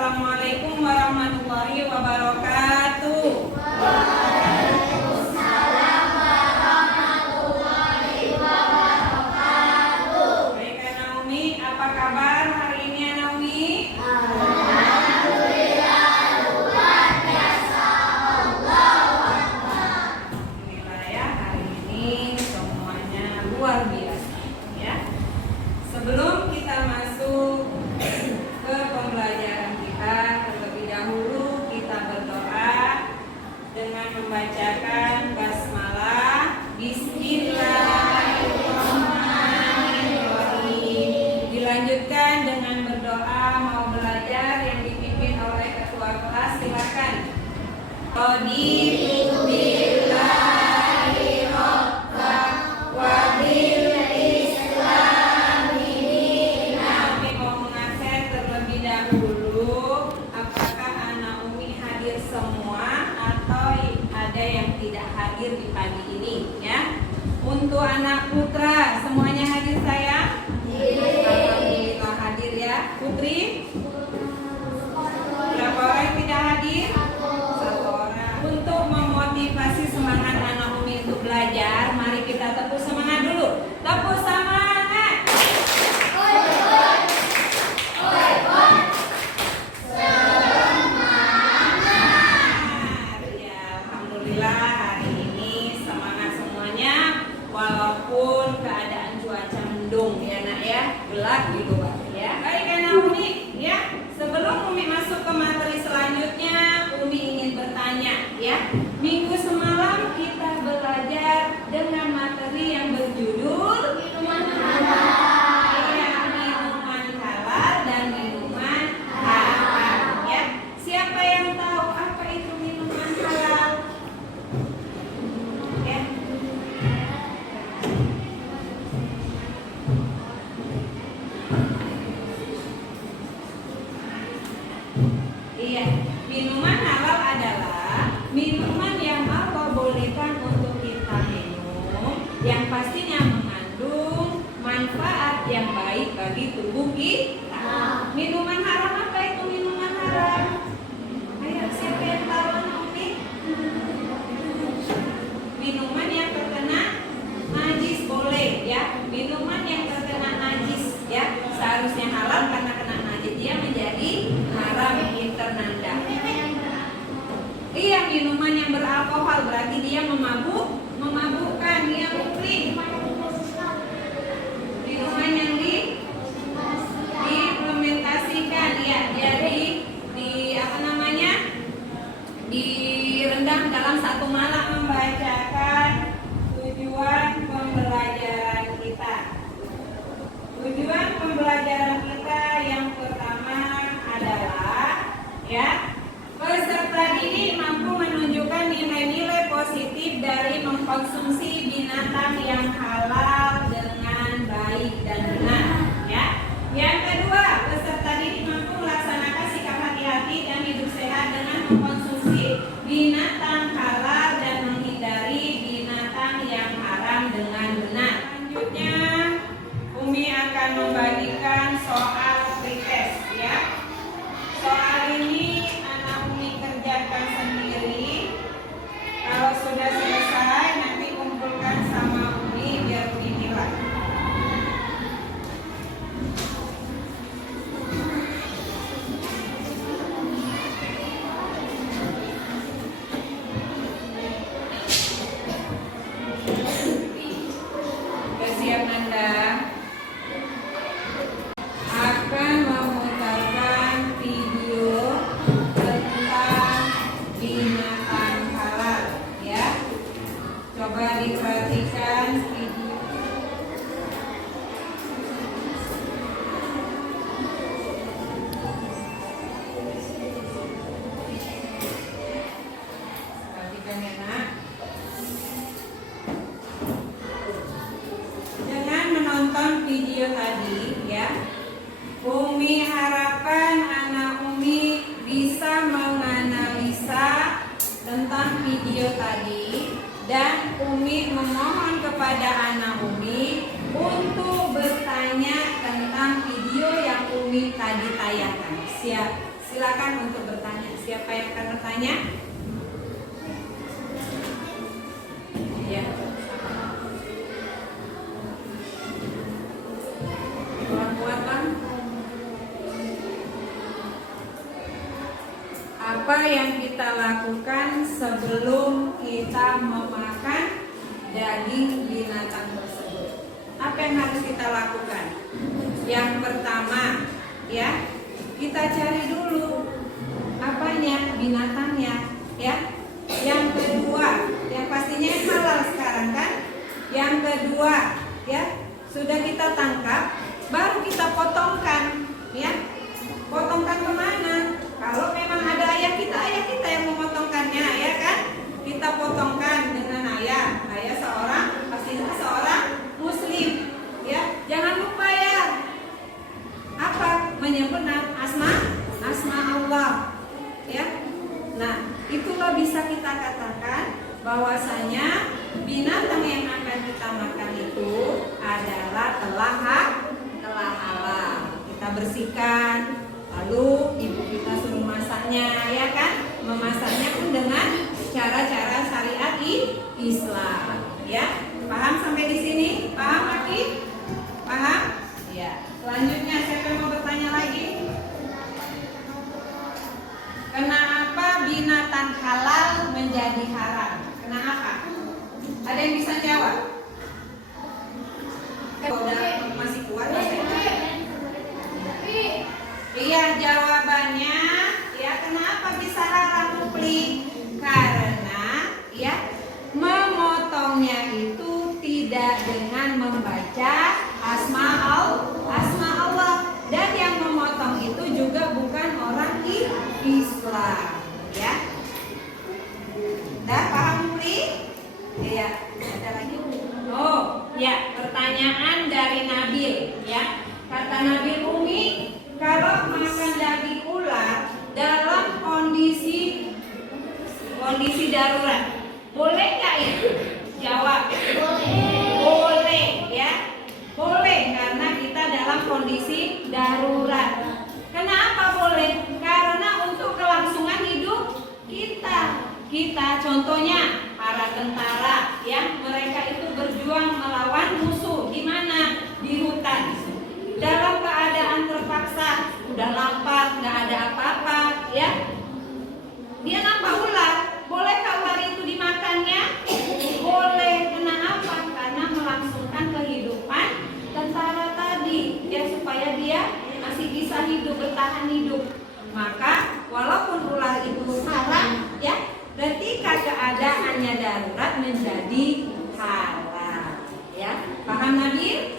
Assalamualaikum warahmatullahi wabarakatuh. Waalaikumsalam warahmatullahi wabarakatuh. Baik, Naomi, apa kabar hari ini, Naomi? Alhamdulillah, luar biasa. Allahu Akbar. Alhamdulillah ya, hari ini semuanya luar biasa ya. Sebelum kita masuk ke pembelajaran kita, terlebih dahulu kita berdoa dengan membacakan basmalah. Bismillahirrahmanirrahim. Dilanjutkan dengan berdoa mau belajar yang dipimpin oleh ketua kelas. Silakan. Raditu billahi rabbah wa bil islami dinan. Kami mau mengakses terlebih dahulu apakah anak Umi hadir semua atau ada yang tidak hadir di pagi ini ya. Untuk anak putra semuanya hadir sayang? Alhamdulillah hadir ya. Putri? Berapa orang yang tidak hadir? Satu orang. Untuk memotivasi semangat anak Umi untuk belajar, mari kita tepuk semangat dulu. Tepuk semangat. Ya, alhamdulillah hari ini semangat semuanya walaupun keadaan cuaca mendung ya nak ya, gelap di luar ya. Baik anak Umi ya, sebelum Umi masuk ke materi selanjutnya, Umi ingin bertanya ya. Minggu semalam kita belajar dengan materi yang berjudul Minuman halal. ya, minuman halal dan minuman haram ya. Siapa yang tahu apa itu minuman halal? Ya. Iya, minuman halal adalah minuman yang Allah bolehkan untuk kita minum, yang pastinya mengandung manfaat yang baik bagi tubuh kita. Minuman haram apa itu minuman haram? Ayo, siapa yang tahu Naomi? Minuman yang terkena najis boleh ya. Minuman yang terkena najis ya, seharusnya halal karena kena najis dia menjadi haram internanda. Iya, minuman yang beralkohol berarti dia memabukkan, dia mukli. Minuman yang diimplementasikan ya, jadi di apa namanya? Direndam dalam satu malam membacakan tujuan pembelajaran kita. Tujuan pembelajaran kita yang pertama adalah ya, peserta didik mampu menunjukkan nilai-nilai positif dari mengkonsumsi binatang yang halal dengan baik dan benar ya. Yang kedua, peserta didik mampu melaksanakan sikap hati-hati dan hidup sehat dengan mengkonsumsi binatang halal dan menghindari binatang yang haram dengan benar. Selanjutnya, Umi akan membagikan soal pretest ya. Soal ini anak Umi kerjakan sendiri. Kalau sudah selesai nanti kumpulkan sama Umi biar Umi silakan untuk bertanya. Siapa yang akan bertanya? Ya. Kuat-kuat Bang. Apa yang kita lakukan sebelum kita memakan daging binatang tersebut? Apa yang harus kita lakukan? Yang pertama, ya, kita cari dulu apanya, binatangnya, ya. Yang kedua, yang pastinya yang halal sekarang kan. Yang kedua, ya, sudah kita tangkap, baru kita potongkan, ya. Potongkan kemana? Kalau memang ada ayah kita yang memotongkannya, ya kan? Kita potongkan dengan ayah seorang, pastinya seorang muslim, ya. Jangan lupa ya, apa? Menyebut asma Allah, ya. Nah, itulah bisa kita katakan bahwasanya binatang yang akan kita makan itu adalah telah halal. Kita bersihkan, lalu ibu kita suruh masaknya, ya kan? Memasaknya pun dengan cara-cara syariat Islam, ya. Paham sampai di sini? Paham lagi? Paham? Ya. Selanjutnya siapa yang mau bertanya lagi? Kenapa binatang halal menjadi haram? Kenapa? Ada yang bisa jawab? Udah masih kuat Iya, jawabannya ya, kenapa bisa haram Upli? Karena ya, memotongnya itu tidak dengan membaca asma Allah, dan yang memotong itu juga bukan orang Islam, ya. Dah paham Upli? Iya, ada lagi. Oh, ya, pertanyaan dari Nabil, ya. Kata Nabil, Umi, kalau makan daging ular dalam kondisi darurat, boleh nggak itu? Jawab. Boleh, ya. Boleh, karena kita dalam kondisi darurat. Kenapa boleh? Karena untuk kelangsungan hidup kita contohnya para tentara, ya, mereka itu berjuang melawan musuh di mana? Di hutan. Dalam keadaan terpaksa, udah lapar, nggak ada apa-apa, ya. Dia nampak ular, bolehkah ular itu dimakannya? Boleh. Kenapa? Karena melangsungkan kehidupan tentara tadi, ya, supaya dia masih bisa hidup, bertahan hidup. Maka walaupun ular itu haram, ya, ketika keadaannya darurat menjadi halal, ya. Paham Nabil?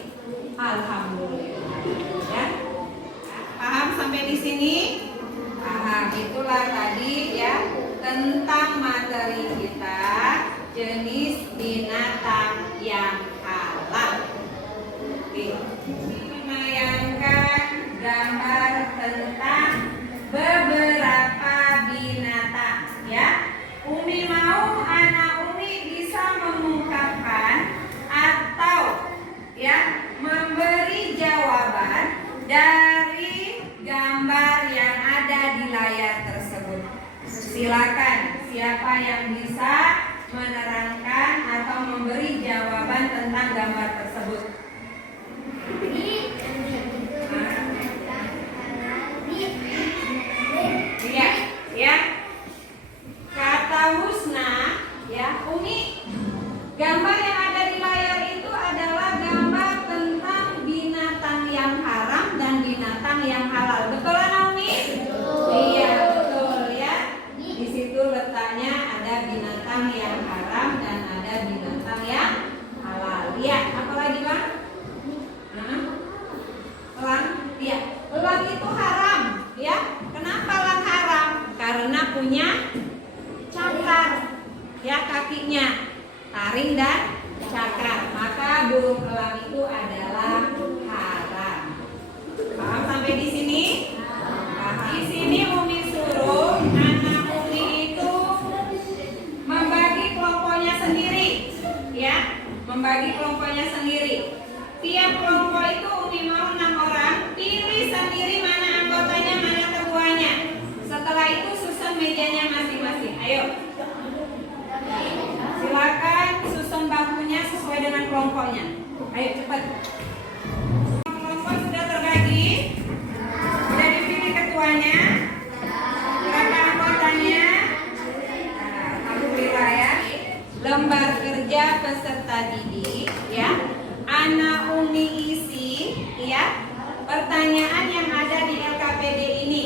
Alhamdulillah, ya. Paham sampai di sini? Paham. Itulah tadi, ya, tentang materi kita, jenis binatang yang halal. Oke. Menayangkan gambar tentang beberapa binatang, ya. Umi mau anak Umi bisa mengungkapkan atau, ya, memberi jawaban dari gambar yang ada di layar tersebut. Silakan, siapa yang bisa menerangkan atau memberi jawaban tentang gambar tersebut? Iya, ya. Kata Husna, ya, Umi, gambar yang ada di layar itu adalah gambar tentang binatang yang haram dan binatang yang halal. Betul kan, Umi? Iya, betul, ya. Di situ letaknya ada binatang yang haram dan ada binatang yang halal. Iya, apa lagi, Bang? Elang, iya. Elang itu haram, ya. Kenapa elang haram? Karena punya cakar, ya, kakinya, taring dan cakar. Maka burung elang itu adalah haram. Paham sampai di sini? Di sini Umi suruh anak Umi itu membagi kelompoknya sendiri, ya, membagi kelompoknya sendiri. Tiap kelompok itu Umi mau 6 orang, pilih sendiri mana anggotanya, mana ketuanya. Kelompok sudah terbagi? Sudah dipilih ketuanya? Berapa anggotanya? Nah, alhamdulillah ya. Lembar kerja peserta didik ya. Ana Umi isi ya pertanyaan yang ada di LKPD ini.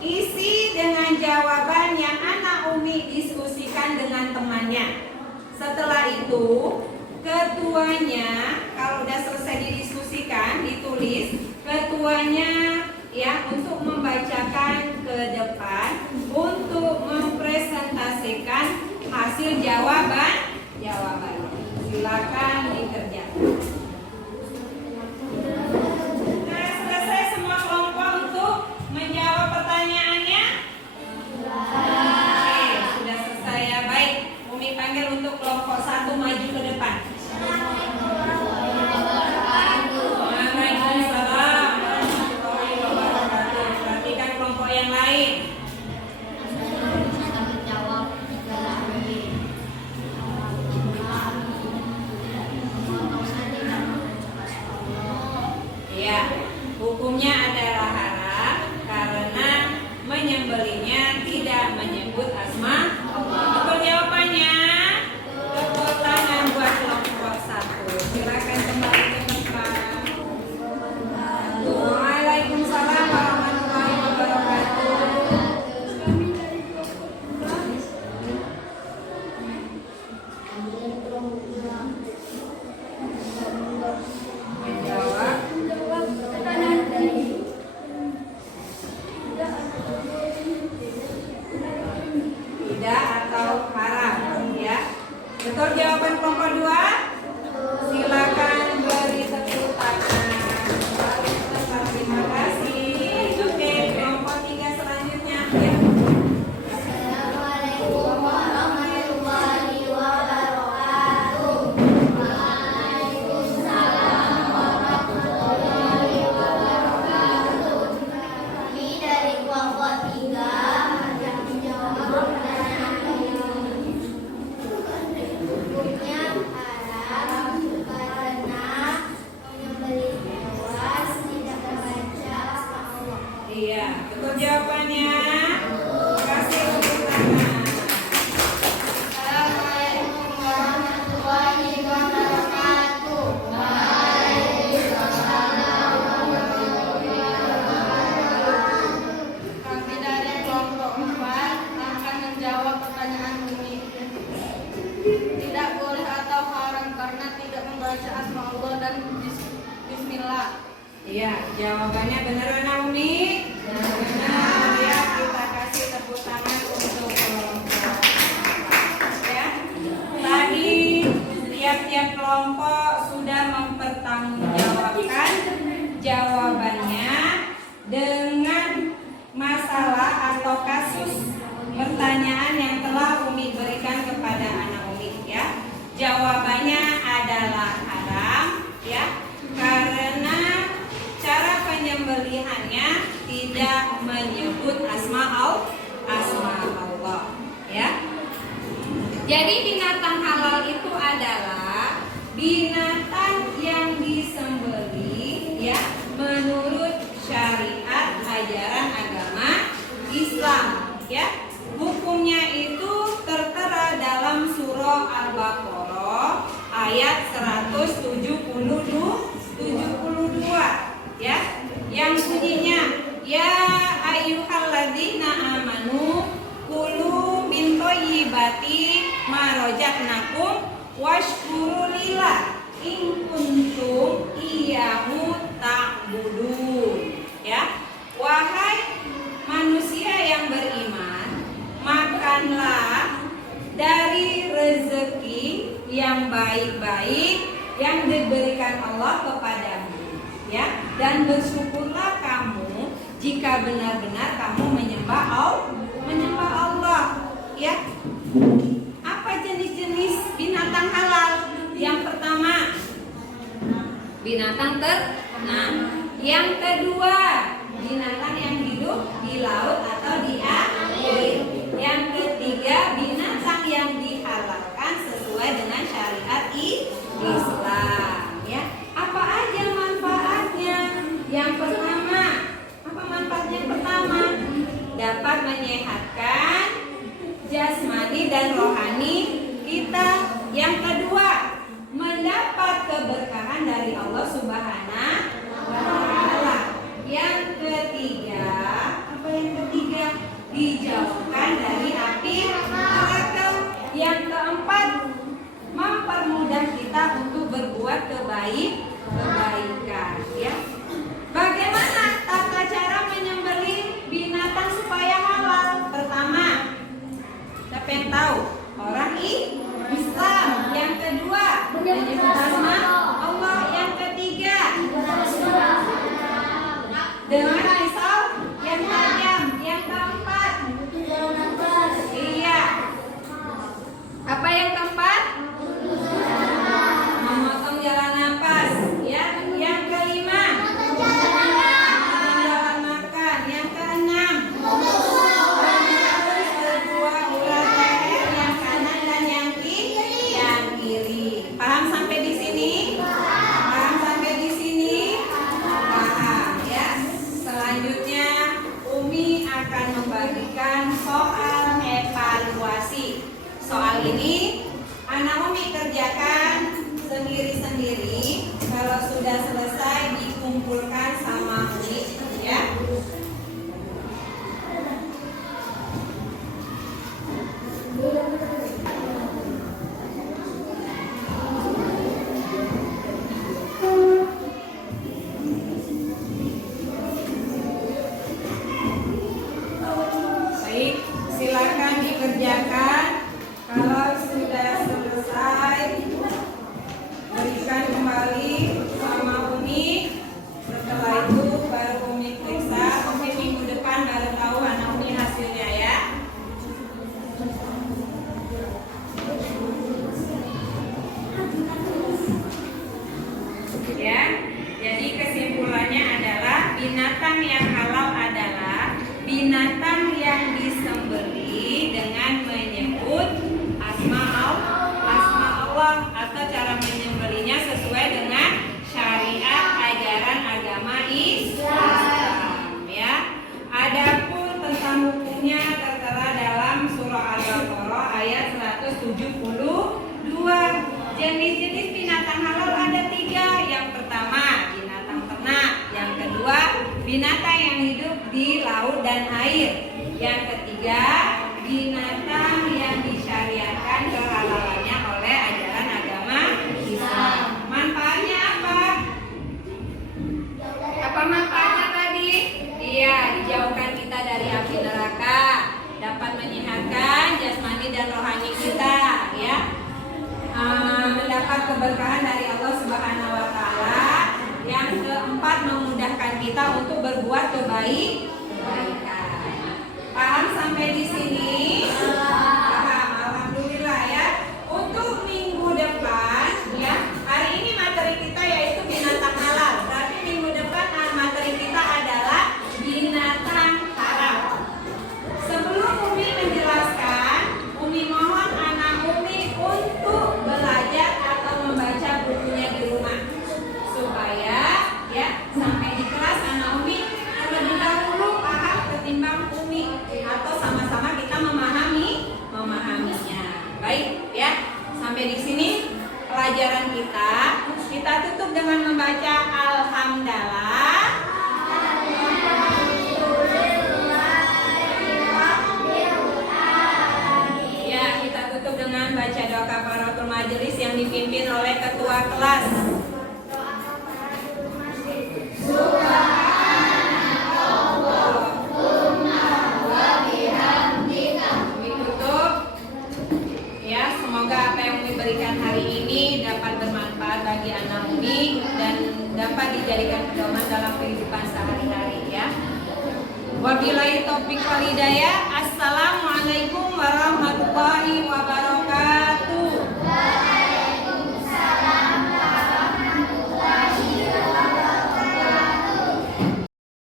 Isi dengan jawaban yang Ana Umi diskusikan dengan temannya. Setelah itu ketuanya kalau udah selesai didiskusikan ditulis, ketuanya ya untuk membacakan ke depan untuk mempresentasikan hasil jawaban. Silakan dikerjakan. Nah, selesai semua kelompok untuk menjawab pertanyaannya? Oke, sudah selesai ya. Baik, Umi panggil untuk kelompok 1 maju ke depan. Waalaikumsalam warahmatullahi wabarakatuh. Perhatikan kelompok yang lain. Ya, hukumnya adalah haram karena menyembelihnya tidak menyebut asma Allah. Betul jawabannya? Tepuk tangan buat kelompok 1. Silakan kembali ke tempat. Waalaikumsalam warahmatullahi wabarakatuh. Menjawab. Tidak atau haram ya. Betul jawaban kelompok 2? Silakan beri tepuk tangan. Terima kasih. Oke, kelompok 3 selanjutnya ya. Assalamualaikum warahmatullahi wabarakatuh. Waalaikumsalam warahmatullahi wabarakatuh. Kami dari kelompok 3 akan menjawab pertanyaan ini. Hukumnya haram karena menyembelih hewan tidak membaca asma Allah. Iya, betul jawabannya. Kasih tepuk tangan. Assalamualaikum warahmatullahi wabarakatuh. Kami dari kelompok 4 akan menjawab pertanyaan ini. Tidak boleh atau haram karena tidak membaca asma Allah dan bismillah. Iya, jawabannya benar Naomi. Benar ya, kita kasih tepuk tangan untuk kelompok. Ya, tadi tiap-tiap kelompok sudah mempertanggungjawabkan jawabannya dengan masalah atau kasus pertanyaan yang telah Umi berikan kepada anak Umi. Ya, jawabannya adalah haram. Ya, karena cara penyembelihannya tidak menyebut asma Allah ya. Jadi binatang halal itu adalah binatang yang disembelih ya menurut syariat ajaran agama Islam ya. Hukumnya itu tertera dalam surah Al-Baqarah ayat 172 ya, yang bunyinya ya ayyuhalladzina amanu kulu min thayyibati ma razaqnakum washkuru lillah in kuntum iyyahu ta'budun ya. Wahai manusia yang beriman, makanlah dari rezeki yang baik-baik yang diberikan Allah kepadamu ya, dan bersyukurlah kamu jika benar-benar kamu menyembah Allah ya. Apa jenis-jenis binatang halal? Yang pertama binatang ternak, yang kedua binatang yang hidup di laut atau di air, yang ketiga binatang yang dihalalkan sesuai dengan syariat Islam ya. dan rohani kita. Yang kedua, mendapat keberkahan dari Allah Subhanahu wa Ta'ala. Yang ketiga, apa yang ketiga? Dijauhkan dari api neraka. Yang keempat, mempermudah kita untuk berbuat kebaikan, ya. Bagaimana tata cara menyembelih binatang supaya halal? Pertama, siapa yang tahu? Orang Islam. Yang kedua, menyebut nama Allah. Yang ketiga, dengan pisau yang tajam. Yang keempat, iya. Apa yang keempat? Memotong jalan napas. Ya. Yang kelima, jalan makan. Yang keenam, menghapus kedua urat leher yang kanan dan yang kiri. Paham sampai di sini? Paham sampai di sini? Paham, ya. Selanjutnya Umi akan membagikan soal evaluasi. Soal ini anak Umi kerjakan sendiri-sendiri. Kalau sudah selesai dikumpulkan sama Umi, ya. Baik, silakan dikerjakan. Kalau sudah selesai, berikan kembali sama Umi. Setelah itu baru Umi periksa. Mungkin minggu depan baru tahu anak Umi hasilnya, ya. Ya, jadi kesimpulannya adalah binatang yang halal adalah binatang yang disembelih dengan menyebut asma Allah atau cara menyembelihnya sesuai dengan syariat ajaran agama Islam, ya. Adapun tentang hukumnya tertera dalam surah Al-Baqarah ayat 172. Jenis-jenis binatang halal ada 3. Yang pertama, binatang ternak. Yang kedua, binatang yang hidup di laut dan air. Yang ketiga, binatang yang disyariatkan kehalalannya oleh ajaran agama Islam. Manfaatnya apa? Apa manfaatnya tadi? Iya, dijauhkan kita dari api neraka, dapat menyehatkan jasmani dan rohani kita, ya. Mendapat keberkahan dari Allah Subhanahu wa Ta'ala. Yang keempat, memudahkan kita untuk berbuat kebaikan. Paham sampai di sini? Paham, alhamdulillah, ya. Untuk minggu depan, ya, hari ini materi kita yaitu binatang halal. Tapi minggu depan materi kita adalah binatang haram. Sebelum Umi menjelaskan, Umi mohon anak Umi untuk belajar atau membaca bukunya di rumah, supaya, ya, sampai di kelas anak Umi terlebih dahulu paham ketimbang Umi, atau sama-sama kita memahaminya. Baik, ya. Sampai di sini pelajaran kita. Kita tutup dengan membaca Alhamdulillah. Ya, kita tutup dengan baca doa kafaratul majelis yang dipimpin oleh ketua kelas. Umi tutup. Ya, semoga apa yang Umi berikan hari ini dapat bermanfaat bagi anak Umi dan dapat dijadikan pedoman dalam kehidupan sehari-hari, ya. Wabillahi taufiq wal hidayah. Assalamualaikum warahmatullahi wabarakatuh.